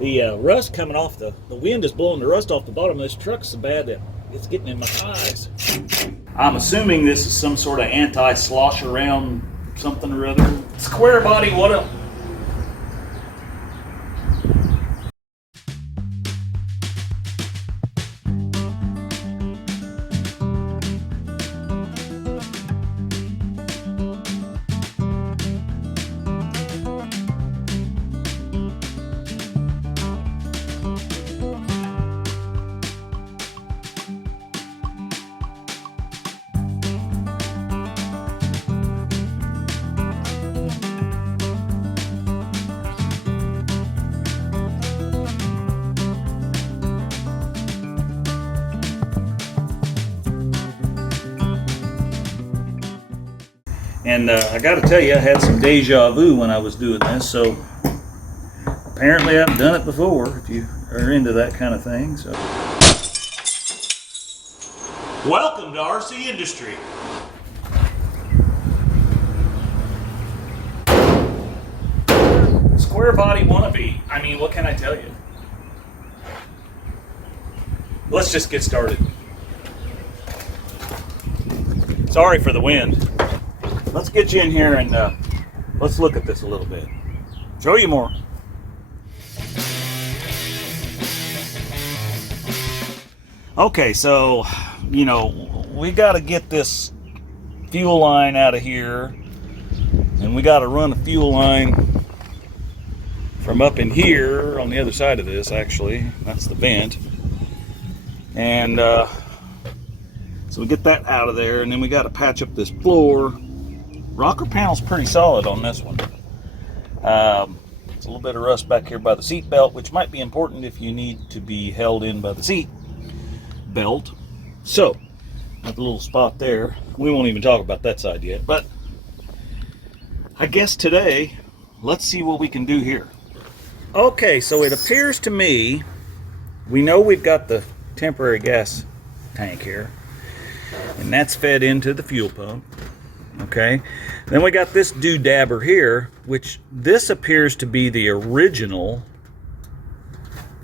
The rust coming off the wind is blowing the rust off the bottom of this truck so bad that it's getting in my eyes. I'm assuming this is some sort of anti-slosh around something or other. Square body, what up? And I got to tell you, I had some deja vu when I was doing this, so apparently I've done it before, if you are into that kind of thing. So, welcome to RCindustry. Square body wannabe. I mean, what can I tell you? Let's just get started. Sorry for the wind. Let's get you in here and let's look at this a little bit. Show you more. Okay, so, you know, we got to get this fuel line out of here, and we got to run a fuel line from up in here on the other side of this, actually. That's the vent. And so we get that out of there, and then we got to patch up this floor. Rocker panel's pretty solid on this one. It's a little bit of rust back here by the seat belt, which might be important if you need to be held in by the seat belt. So, got a little spot there. We won't even talk about that side yet, but I guess today, let's see what we can do here. Okay, so it appears to me, we know we've got the temporary gas tank here, and that's fed into the fuel pump. Okay, then we got this doodabber here, which this appears to be the original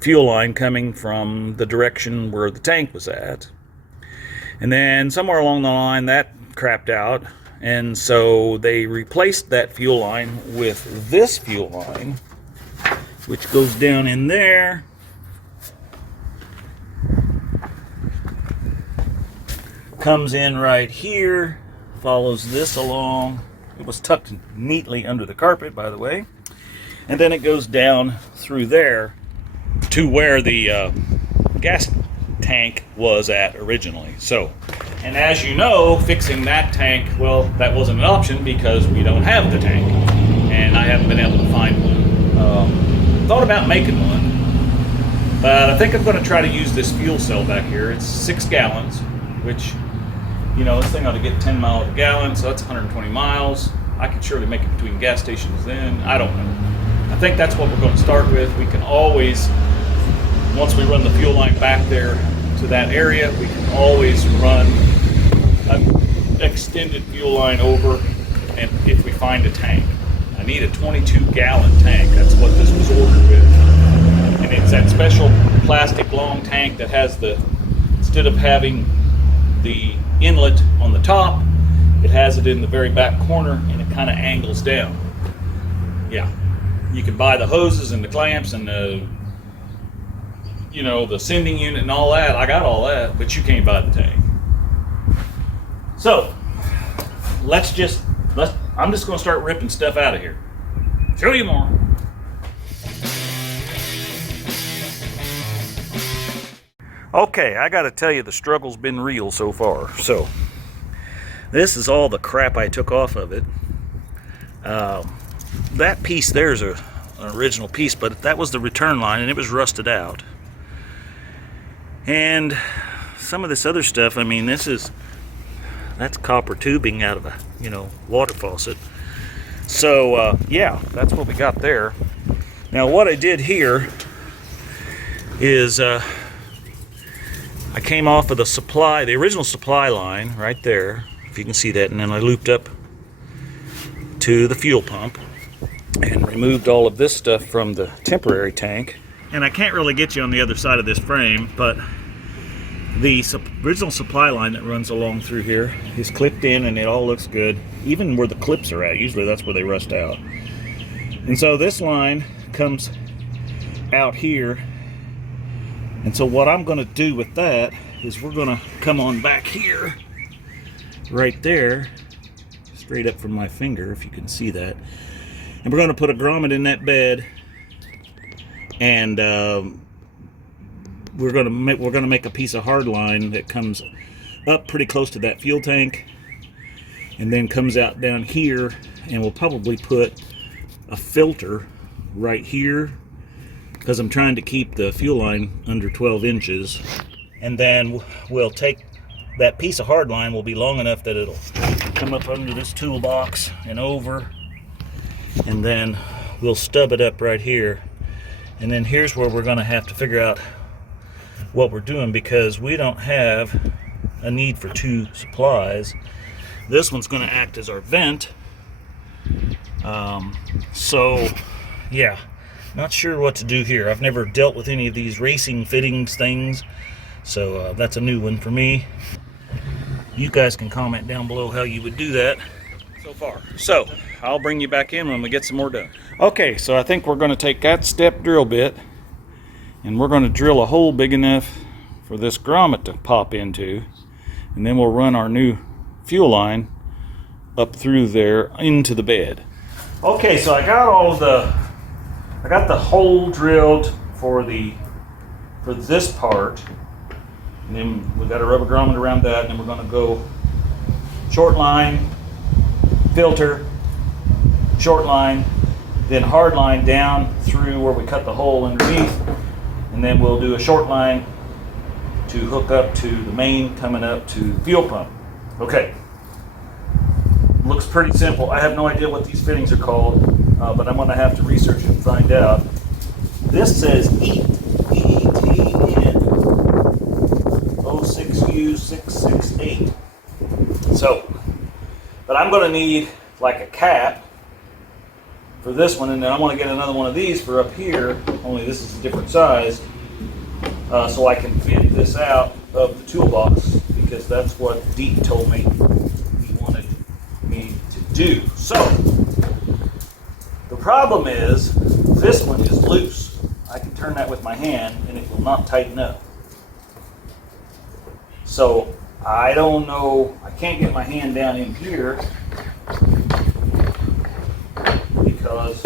fuel line coming from the direction where the tank was at. And then somewhere along the line that crapped out, and so they replaced that fuel line with this fuel line, which goes down in there. Comes in right here. Follows this along. It was tucked neatly under the carpet, by the way. And then it goes down through there to where the gas tank was at originally. So, and as you know, fixing that tank, well, that wasn't an option because we don't have the tank. And I haven't been able to find one. Thought about making one, but I think I'm going to try to use this fuel cell back here. It's 6 gallons, which, you know, this thing ought to get 10 miles a gallon, so that's 120 miles. I could surely make it between gas stations then. I don't know. I think that's what we're going to start with. We can always, once we run the fuel line back there to that area, we can always run an extended fuel line over, and if we find a tank. I need a 22-gallon tank. That's what this was ordered with. And it's that special plastic long tank that has the, instead of having the inlet on the top, it has it in the very back corner, and it kind of angles down. Yeah, you can buy the hoses and the clamps and the, you know, the sending unit and all that. I got all that, but you can't buy the tank. So I'm just going to start ripping stuff out of here. Show you more. Okay, I got to tell you, the struggle's been real so far. So, this is all the crap I took off of it. That piece there's an original piece, but that was the return line, and it was rusted out. And some of this other stuff, I mean, that's copper tubing out of a, you know, water faucet. So, yeah, that's what we got there. Now, what I did here is, I came off of the original supply line right there, if you can see that, and then I looped up to the fuel pump and removed all of this stuff from the temporary tank and I can't really get you on the other side of this frame, but the original supply line that runs along through here is clipped in, and it all looks good, even where the clips are at. Usually that's where they rust out. And so this line comes out here, and so what I'm going to do with that is we're going to come on back here, right there, straight up from my finger, if you can see that, and we're going to put a grommet in that bed, and we're going to make a piece of hard line that comes up pretty close to that fuel tank, and then comes out down here, and we'll probably put a filter right here, because I'm trying to keep the fuel line under 12 inches. And then we'll take that piece of hard line, will be long enough that it'll come up under this toolbox and over, and then we'll stub it up right here. And then here's where we're going to have to figure out what we're doing, because we don't have a need for two supplies. This one's going to act as our vent. So yeah, not sure what to do here. I've never dealt with any of these racing fittings things, so that's a new one for me. You guys can comment down below how you would do that so far. So I'll bring you back in when we get some more done. Okay, so I think we're going to take that step drill bit, and we're going to drill a hole big enough for this grommet to pop into, and then we'll run our new fuel line up through there into the bed. Okay, so I got the hole drilled for this part, and then we got a rubber grommet around that, and then we're going to go short line, filter, short line, then hard line down through where we cut the hole underneath, and then we'll do a short line to hook up to the main coming up to the fuel pump. Okay, looks pretty simple. I have no idea what these fittings are called, but I'm going to have to research and find out. This says EATN 06U668. So, but I'm going to need like a cap for this one, and then I want to get another one of these for up here, only this is a different size, so I can fit this out of the toolbox, because that's what Deep told me he wanted me to do. So the problem is this one is loose. I can turn that with my hand and it will not tighten up. So I don't know, I can't get my hand down in here because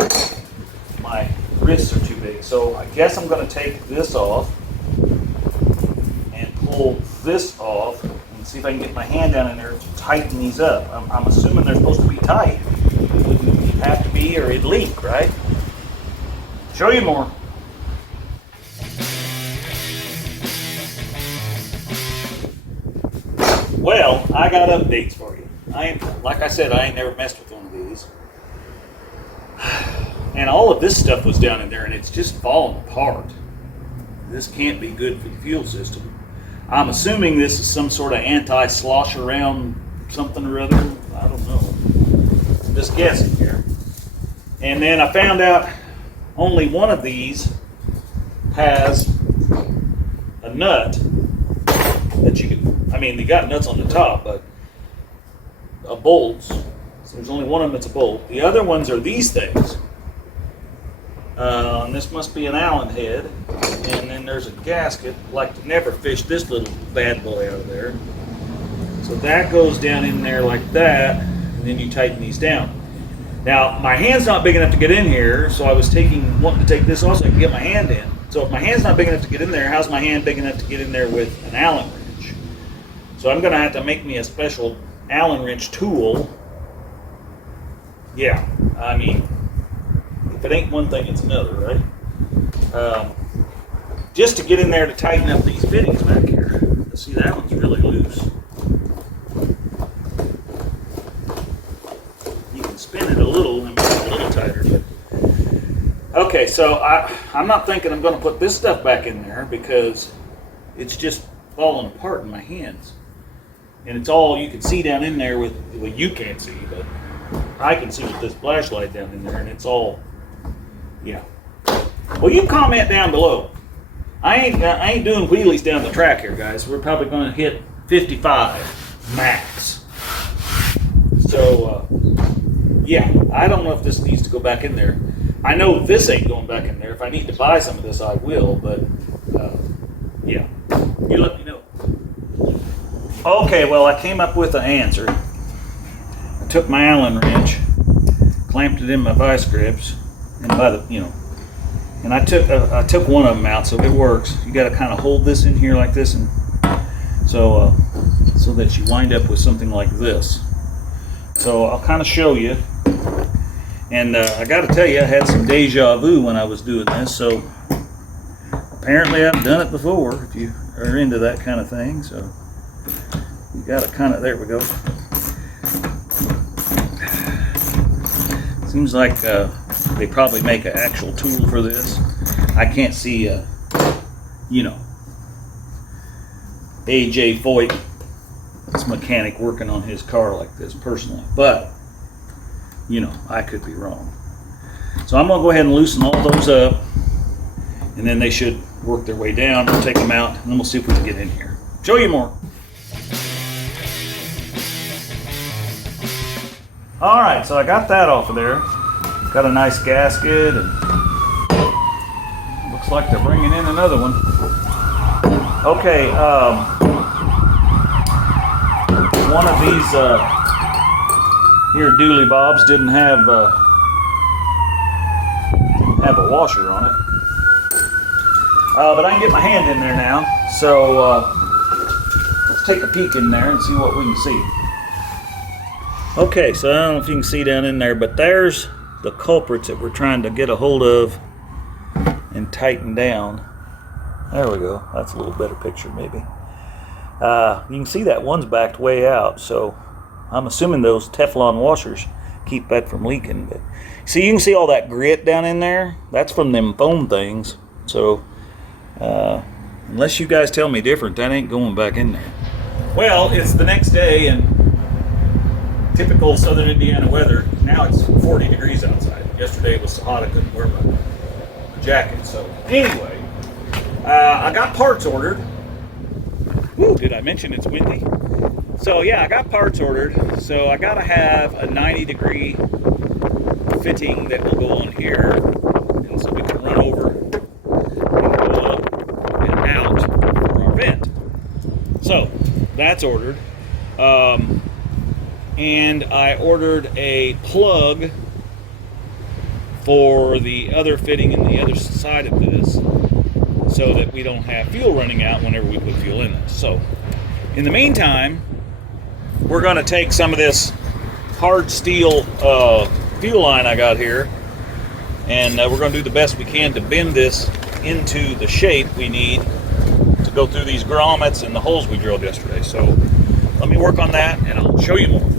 my wrists are too big. So I guess I'm going to take this off and pull this off and see if I can get my hand down in there to tighten these up. I'm assuming they're supposed to be tight. It wouldn't have to be, or it'd leak, right? Show you more. Well, I got updates for you. Like I said, I ain't never messed with one of these. And all of this stuff was down in there, and it's just falling apart. This can't be good for the fuel system. I'm assuming this is some sort of anti-slosh around something or other. I don't know. I'm just guessing here. And then I found out only one of these has a nut that you can, I mean, they got nuts on the top, but bolts. So there's only one of them that's a bolt. The other ones are these things. And this must be an Allen head. And then there's a gasket. Like to never fish this little bad boy out of there. So that goes down in there like that, and then you tighten these down. Now, my hand's not big enough to get in here, so I was wanting to take this off so I can get my hand in. So if my hand's not big enough to get in there, how's my hand big enough to get in there with an Allen wrench? So I'm going to have to make me a special Allen wrench tool. Yeah, I mean, if it ain't one thing, it's another, right? Just to get in there to tighten up these fittings back here. See, that one's really loose. You can spin it a little and make it a little tighter. But okay, so I'm not thinking I'm going to put this stuff back in there because it's just falling apart in my hands. And it's all you can see down in there with, well, you can't see, but I can see with this flashlight down in there, and it's all, yeah. Well, you comment down below. I ain't doing wheelies down the track here, guys. We're probably going to hit 55 max. So, yeah, I don't know if this needs to go back in there. I know this ain't going back in there. If I need to buy some of this, I will. But, yeah, you let me know. Okay, well, I came up with an answer. I took my Allen wrench, clamped it in my vice grips, and by the, and I took one of them out, so it works. You got to kind of hold this in here like this, and so that you wind up with something like this. So I'll kind of show you. And I got to tell you, I had some deja vu when I was doing this. So apparently I've done it before. If you are into that kind of thing, so you got to kind of, there we go. Seems like they probably make an actual tool for this. I can't see, AJ Foyt, this mechanic, working on his car like this personally. But, I could be wrong. So I'm going to go ahead and loosen all those up. And then they should work their way down. We'll take them out, and then we'll see if we can get in here. Show you more. All right, so I got that off of there. Got a nice gasket, and looks like they're bringing in another one. Okay, one of these here dually bobs didn't have a washer on it, but I can get my hand in there now. So let's take a peek in there and see what we can see. Okay, so I don't know if you can see down in there, but there's the culprits that we're trying to get a hold of and tighten down. There we go. That's a little better picture, maybe. You can see that one's backed way out, so I'm assuming those Teflon washers keep that from leaking. But see, you can see all that grit down in there. That's from them foam things. So unless you guys tell me different, that ain't going back in there. Well, it's the next day, and typical southern Indiana weather. Now it's 40 degrees outside. Yesterday it was so hot I couldn't wear my jacket. So anyway, I got parts ordered. Woo, did I mention it's windy? So yeah, I got parts ordered. So I gotta have a 90-degree fitting that will go on here, and so we can run over and go up and out for our vent. So that's ordered. And I ordered a plug for the other fitting in the other side of this, so that we don't have fuel running out whenever we put fuel in it. So in the meantime, we're going to take some of this hard steel fuel line I got here, and we're going to do the best we can to bend this into the shape we need to go through these grommets and the holes we drilled yesterday. So let me work on that, and I'll show you more.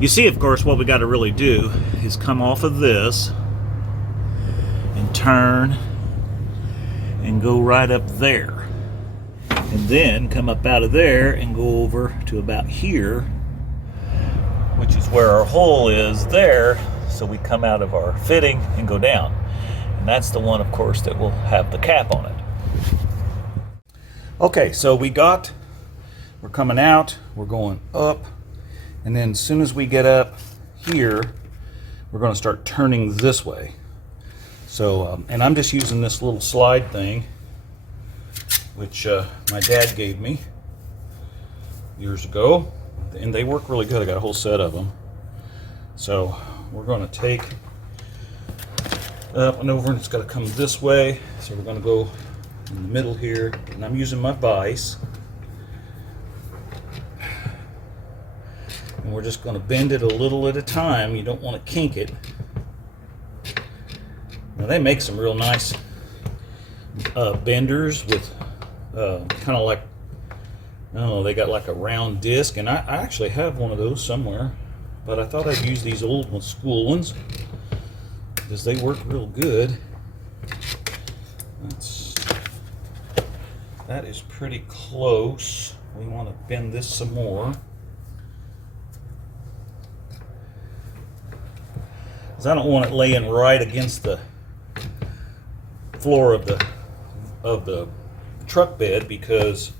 You see, of course, what we got to really do is come off of this and turn and go right up there, and then come up out of there and go over to about here, which is where our hole is there. So we come out of our fitting and go down, and that's the one, of course, that will have the cap on it. Okay, so we're coming out, we're going up. And then as soon as we get up here, we're going to start turning this way. So, and I'm just using this little slide thing, which my dad gave me years ago. And they work really good. I got a whole set of them. So we're going to take up and over, and it's got to come this way. So we're going to go in the middle here. And I'm using my vise. And we're just going to bend it a little at a time. You don't want to kink it. Now they make some real nice benders with kind of like, I don't know, they got like a round disc, and I actually have one of those somewhere, but I thought I'd use these old ones, school ones, because they work real good. That is pretty close. We want to bend this some more. because I don't want it laying right against the floor of the truck bed, because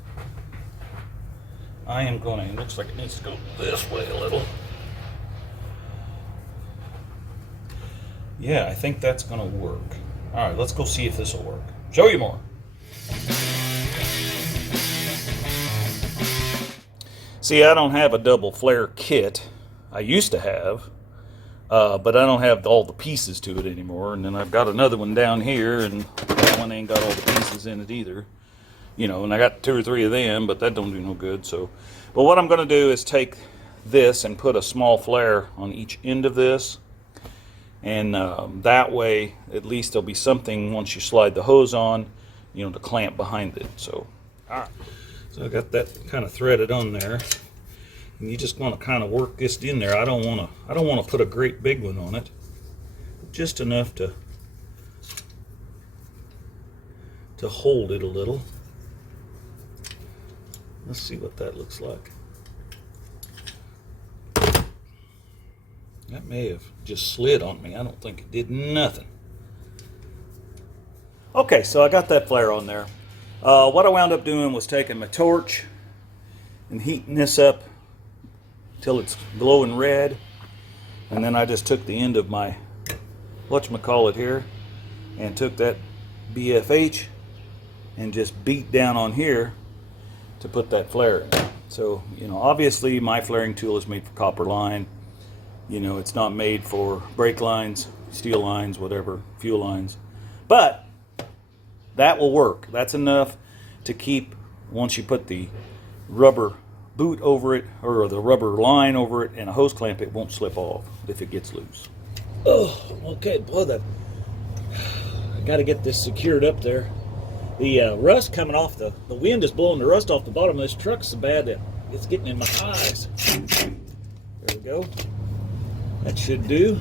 I am going to, it looks like it needs to go this way a little. Yeah, I think that's going to work. All right, let's go see if this will work. Show you more. See, I don't have a double flare kit. I used to have, but I don't have all the pieces to it anymore. And then I've got another one down here, and that one ain't got all the pieces in it either. You know, and I got 2 or 3 of them, but that don't do no good. So, but what I'm going to do is take this and put a small flare on each end of this, and that way, at least there'll be something once you slide the hose on, you know, to clamp behind it. So, all right. So I got that kind of threaded on there, and you just want to kind of work this in there. I don't want to put a great big one on it, but just enough to hold it a little. Let's see what that looks like. That may have just slid on me. I don't think it did nothing. Okay, so I got that flare on there. What I wound up doing was taking my torch and heating this up till it's glowing red, and then I just took the end of my whatchamacallit here and took that BFH and just beat down on here to put that flare in. So, you know, obviously my flaring tool is made for copper line. You know, it's not made for brake lines, steel lines, whatever, fuel lines. But that will work. That's enough to keep, once you put the rubber boot over it, or the rubber line over it, and a hose clamp, it won't slip off if it gets loose. Oh, okay, boy, I got to get this secured up there. The rust coming off, the wind is blowing the rust off the bottom of this truck so bad that it's getting in my eyes. There we go. That should do.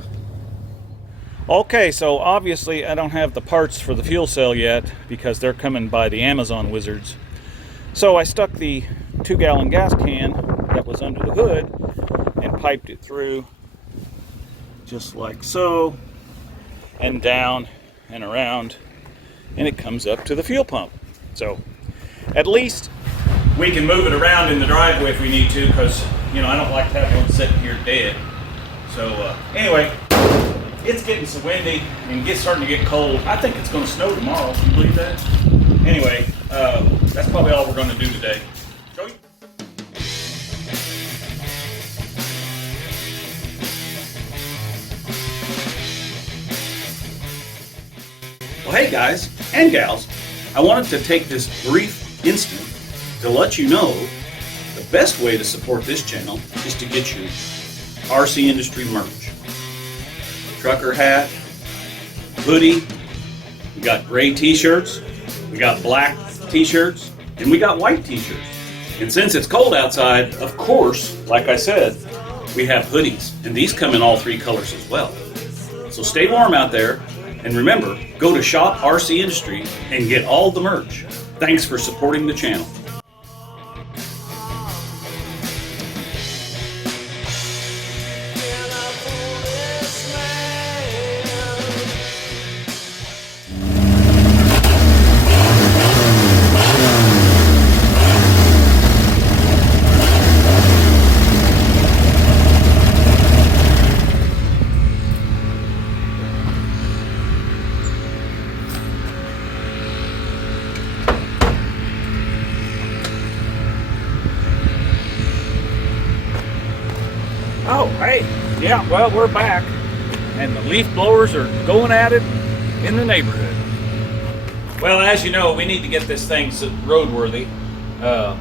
Okay, so obviously I don't have the parts for the fuel cell yet because they're coming by the Amazon wizards. So I stuck the 2-gallon gas can that was under the hood and piped it through just like so, and down and around, and it comes up to the fuel pump. So at least we can move it around in the driveway if we need to, because, you know, I don't like to have one sitting here dead. So anyway, it's getting so windy and starting to get cold. I think it's going to snow tomorrow. Can you believe that? Anyway, that's probably all we're going to do today. Show you. Well, hey guys and gals, I wanted to take this brief instant to let you know the best way to support this channel is to get your RCindustry merch. Trucker hat, hoodie, we got gray t-shirts, we got black t-shirts, and we got white t-shirts. And since it's cold outside, of course, like I said, we have hoodies, and these come in all 3 colors as well. So stay warm out there, and remember, go to Shop RCindustry and get all the merch. Thanks for supporting the channel. Oh, hey, yeah, well, we're back, and the leaf blowers are going at it in the neighborhood. Well, as you know, we need to get this thing roadworthy. The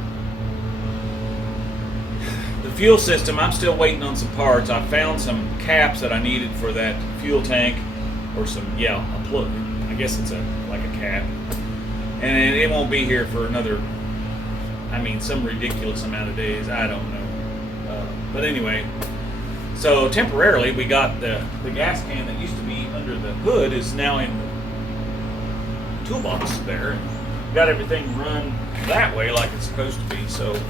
fuel system, I'm still waiting on some parts. I found some caps that I needed for that fuel tank, or some, yeah, a plug. I guess it's like a cap. And it won't be here for another, I mean, some ridiculous amount of days. I don't know. But anyway, so temporarily we got the gas can that used to be under the hood is now in the toolbox there. And got everything run that way like it's supposed to be. So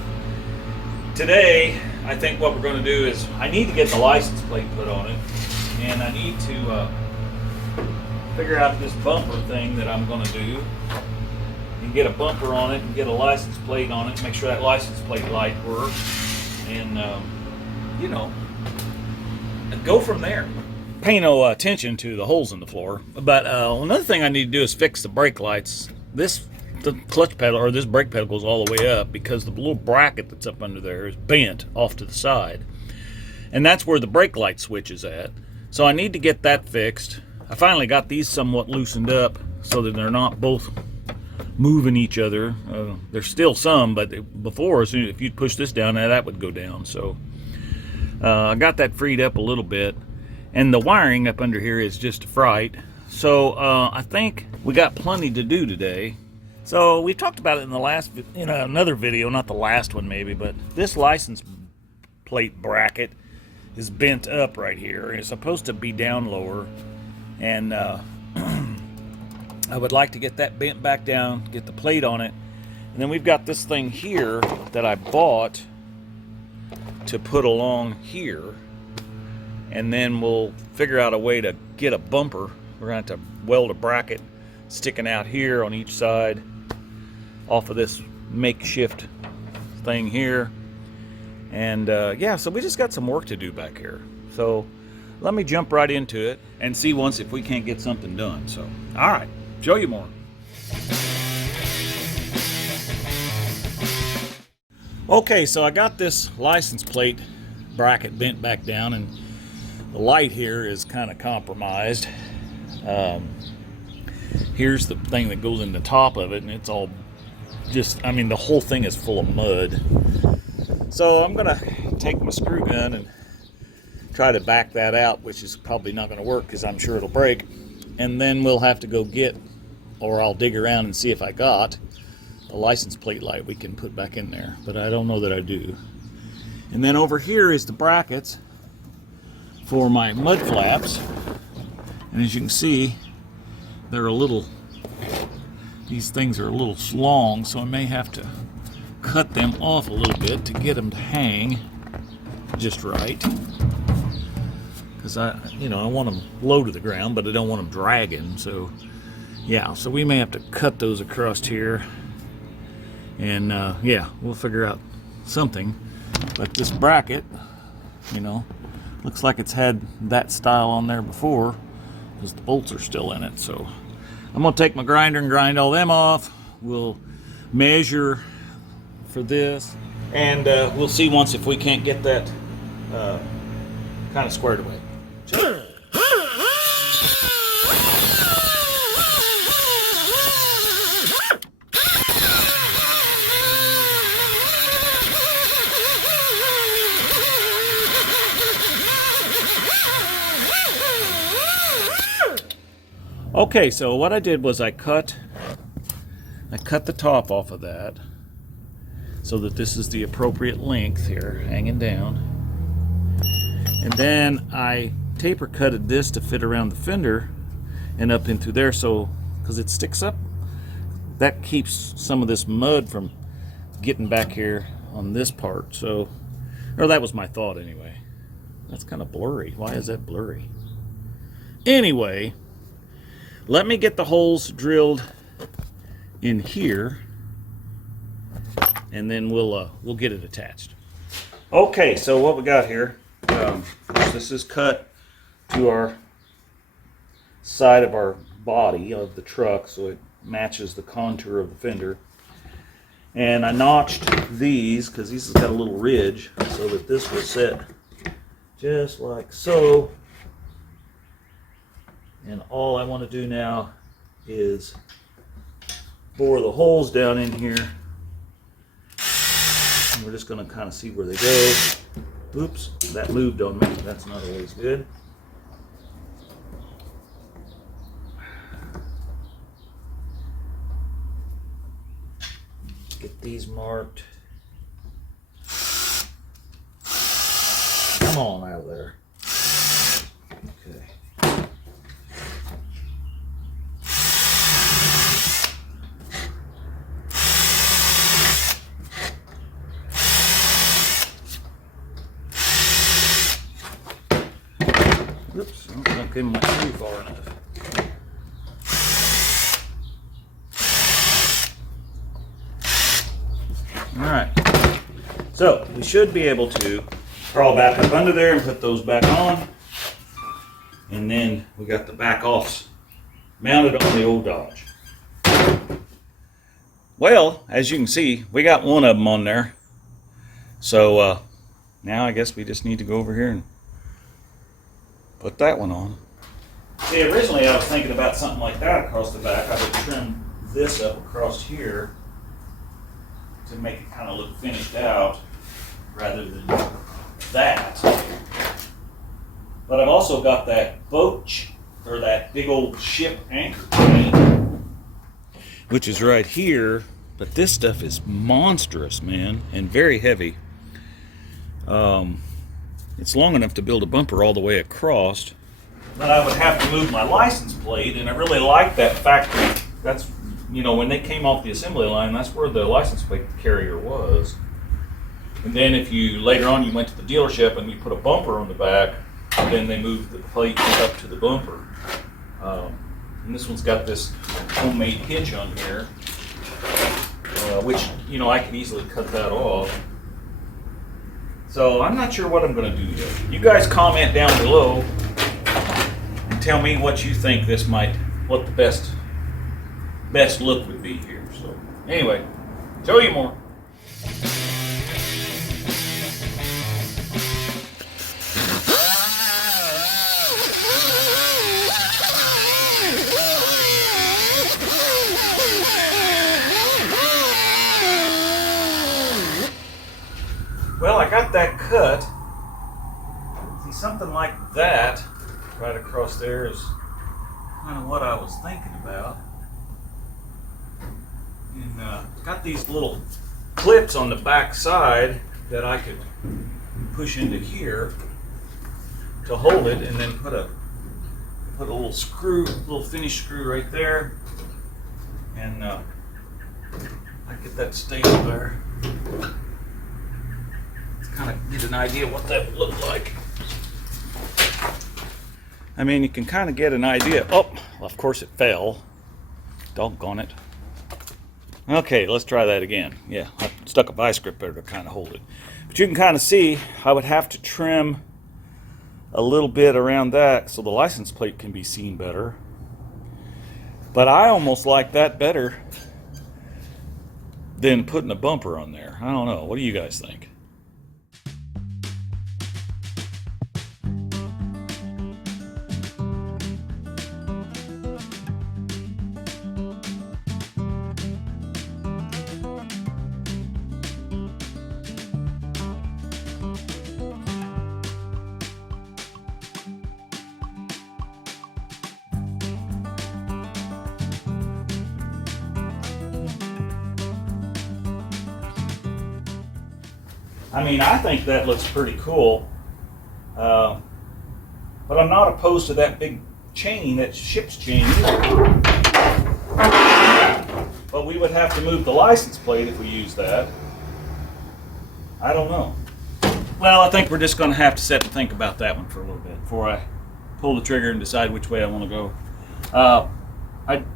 today, I think what we're going to do is I need to get the license plate put on it. and I need to figure out this bumper thing that I'm going to do, and get a bumper on it, and get a license plate on it, make sure that license plate light works, and you know, go from there. Pay no attention to the holes in the floor, but another thing I need to do is fix the brake lights. The clutch pedal, or this brake pedal, goes all the way up because the little bracket that's up under there is bent off to the side, and that's where the brake light switch is at. So I need to get that fixed. I finally got these somewhat loosened up so that they're not both moving each other. There's still some, but before, as soon if you'd push this down, that would go down. So I got that freed up a little bit, and the wiring up under here is just a fright. So I think we got plenty to do today. So we talked about it in the last, another video, not the last one maybe, but this license plate bracket is bent up right here. It's supposed to be down lower, and I would like to get that bent back down, get the plate on it, and then we've got this thing here that I bought to put along here, and then we'll figure out a way to get a bumper. We're going to have to weld a bracket sticking out here on each side off of this makeshift thing here, and yeah, so we just got some work to do back here. So let me jump right into it and see once if we can't get something done. So all right, show you more. Okay, so I got this license plate bracket bent back down, and the light here is kind of compromised. Here's the thing that goes in the top of it, and it's all just, I mean, the whole thing is full of mud. So I'm gonna take my screw gun and try to back that out, which is probably not gonna work because I'm sure it'll break. And then we'll have to go get, or I'll dig around and see if I got a license plate light we can put back in there, but I don't know that I do. And then over here is the brackets for my mud flaps, and as you can see, they're a little, these things are a little long, so I may have to cut them off a little bit to get them to hang just right, because I want them low to the ground, but I don't want them dragging. So yeah, so we may have to cut those across here, and yeah, we'll figure out something. But this bracket, looks like it's had that style on there before, because the bolts are still in it. So I'm going to take my grinder and grind all them off. We'll measure for this, and we'll see once if we can't get that kind of squared away. Okay, so what I did was I cut the top off of that so that this is the appropriate length here, hanging down. And then I taper cutted this to fit around the fender and up into there, so because it sticks up, that keeps some of this mud from getting back here on this part. So, or that was my thought anyway. That's kind of blurry. Why is that blurry? Anyway, let me get the holes drilled in here, and then we'll get it attached. Okay, so what we got here, this is cut to our side of our body of the truck, so it matches the contour of the fender. And I notched these because these has got a little ridge, so that this will sit just like so. And all I want to do now is bore the holes down in here. And we're just going to kind of see where they go. Oops, that moved on me. That's not always good. Get these marked. Come on out of there. Okay. Oops, oh, him through far enough. Alright, so we should be able to crawl back up under there and put those back on. And then we got the back offs mounted on the old Dodge. Well, as you can see, we got one of them on there. So now I guess we just need to go over here and put that one on. See, originally I was thinking about something like that across the back. I would trim this up across here to make it kind of look finished out rather than that. But I've also got that boat, or that big old ship anchor crane, which is right here. But this stuff is monstrous, man, and very heavy. It's long enough to build a bumper all the way across. But I would have to move my license plate, and I really like that factory. That's, you know, when they came off the assembly line, that's where the license plate carrier was. And then if you, later on, you went to the dealership and you put a bumper on the back, then they moved the plate up to the bumper. And this one's got this homemade hitch on here, which, you know, I could easily cut that off. So I'm not sure what I'm going to do yet. You guys comment down below and tell me what you think this might, what the best look would be here. So anyway, show you more. Well, I got that cut. See, something like that right across there is kind of what I was thinking about. And it's got these little clips on the back side that I could push into here to hold it, and then put a little screw, little finish screw right there, and I get that stable there. Kind of get an idea what that would look like. I mean, you can kind of get an idea. Oh, well, of course it fell. Doggone it. Okay, let's try that again. Yeah, I stuck a vice grip there to kind of hold it. But you can kind of see I would have to trim a little bit around that so the license plate can be seen better. But I almost like that better than putting a bumper on there. I don't know. What do you guys think? I mean, I think that looks pretty cool, but I'm not opposed to that big chain, that ship's chain either. But we would have to move the license plate if we use that. I don't know. Well, I think we're just going to have to sit and think about that one for a little bit before I pull the trigger and decide which way I want to go.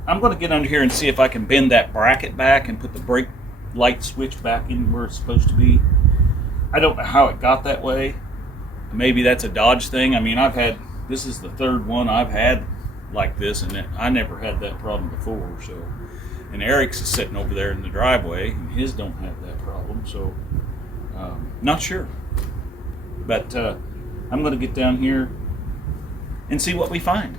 I'm going to get under here and see if I can bend that bracket back and put the brake light switch back in where it's supposed to be. I don't know how it got that way. Maybe that's a Dodge thing. I mean, this is the third one I've had like this, and I never had that problem before. So, and Eric's is sitting over there in the driveway, and his don't have that problem. So, not sure. But I'm going to get down here and see what we find.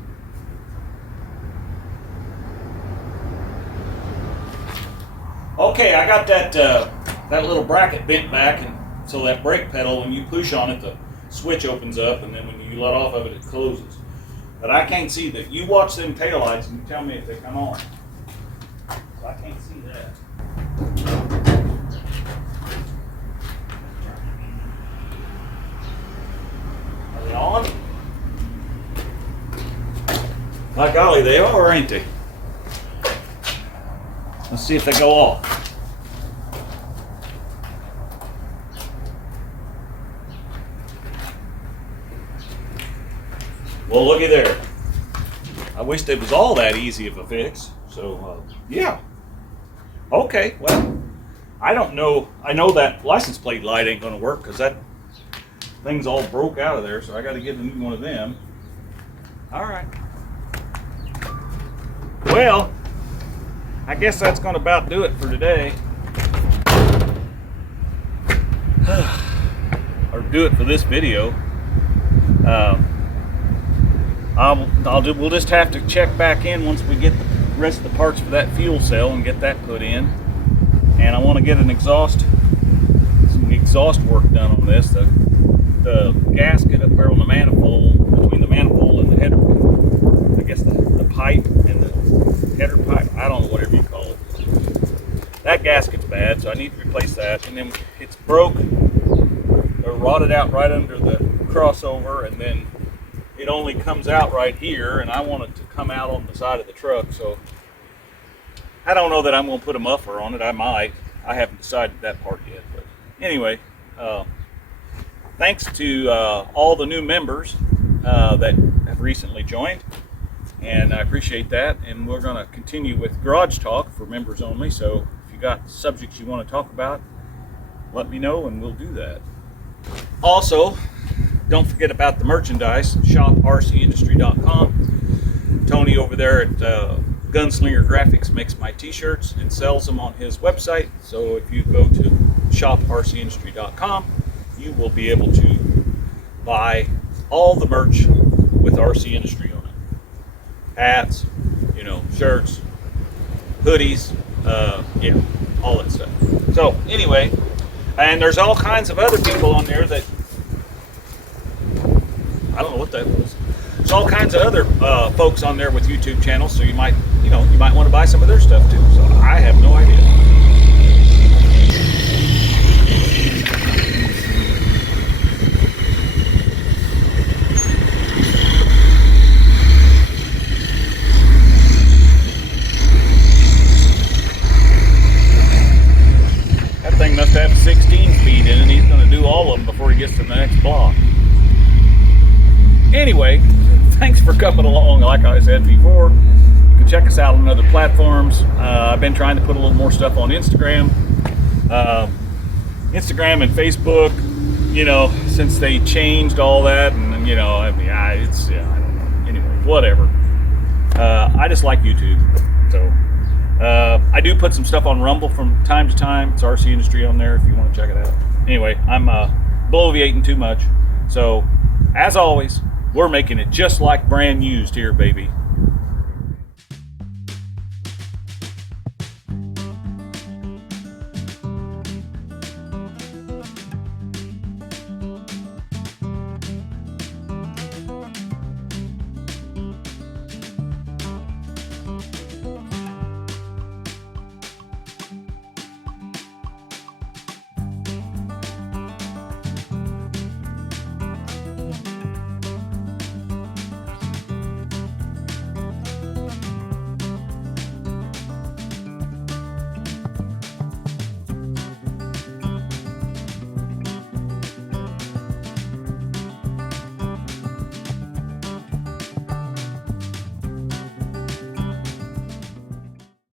Okay, I got that little bracket bent back, and so that brake pedal, when you push on it, the switch opens up, and then when you let off of it, it closes. But I can't see that. You watch them taillights and you tell me if they come on. So I can't see that. Are they on? By golly, they are, ain't they? Let's see if they go off. Well, looky there. I wished it was all that easy of a fix. So, yeah. Okay, well, I don't know. I know that license plate light ain't going to work because that thing's all broke out of there, so I got to get a new one of them. All right. Well, I guess that's going to about do it for today. Or do it for this video. We'll just have to check back in once we get the rest of the parts for that fuel cell and get that put in. And I want to get some exhaust work done on this. The gasket up there on the manifold, between the manifold and the header, I guess the pipe and the header pipe, I don't know, whatever you call it. That gasket's bad, so I need to replace that. And then it's broke or rotted out right under the crossover, and then it only comes out right here, and I want it to come out on the side of the truck. So I don't know that I'm going to put a muffler on it. I might. I haven't decided that part yet. But anyway, thanks to all the new members that have recently joined, and I appreciate that. And we're going to continue with Garage Talk for members only. So if you got subjects you want to talk about, let me know and we'll do that. Also, don't forget about the merchandise, shop RCindustry.com. Tony over there at Gunslinger Graphics makes my t-shirts and sells them on his website. So if you go to shop RCindustry.com, you will be able to buy all the merch with RC Industry on it. Hats, shirts, hoodies, yeah, all that stuff. So anyway, and there's all kinds of other people on there that, I don't know what that was. There's all kinds of other folks on there with YouTube channels, so you might want to buy some of their stuff too. So I have no idea. That thing must have 16 speed in it, and he's going to do all of them before he gets to the next block. Anyway, thanks for coming along. Like I said before, you can check us out on other platforms. I've been trying to put a little more stuff on Instagram. Instagram and Facebook, since they changed all that, and I don't know. Anyway, whatever. I just like YouTube. So I do put some stuff on Rumble from time to time. It's RC Industry on there if you want to check it out. Anyway, I'm bloviating too much. So, as always, we're making it just like brand used here, baby.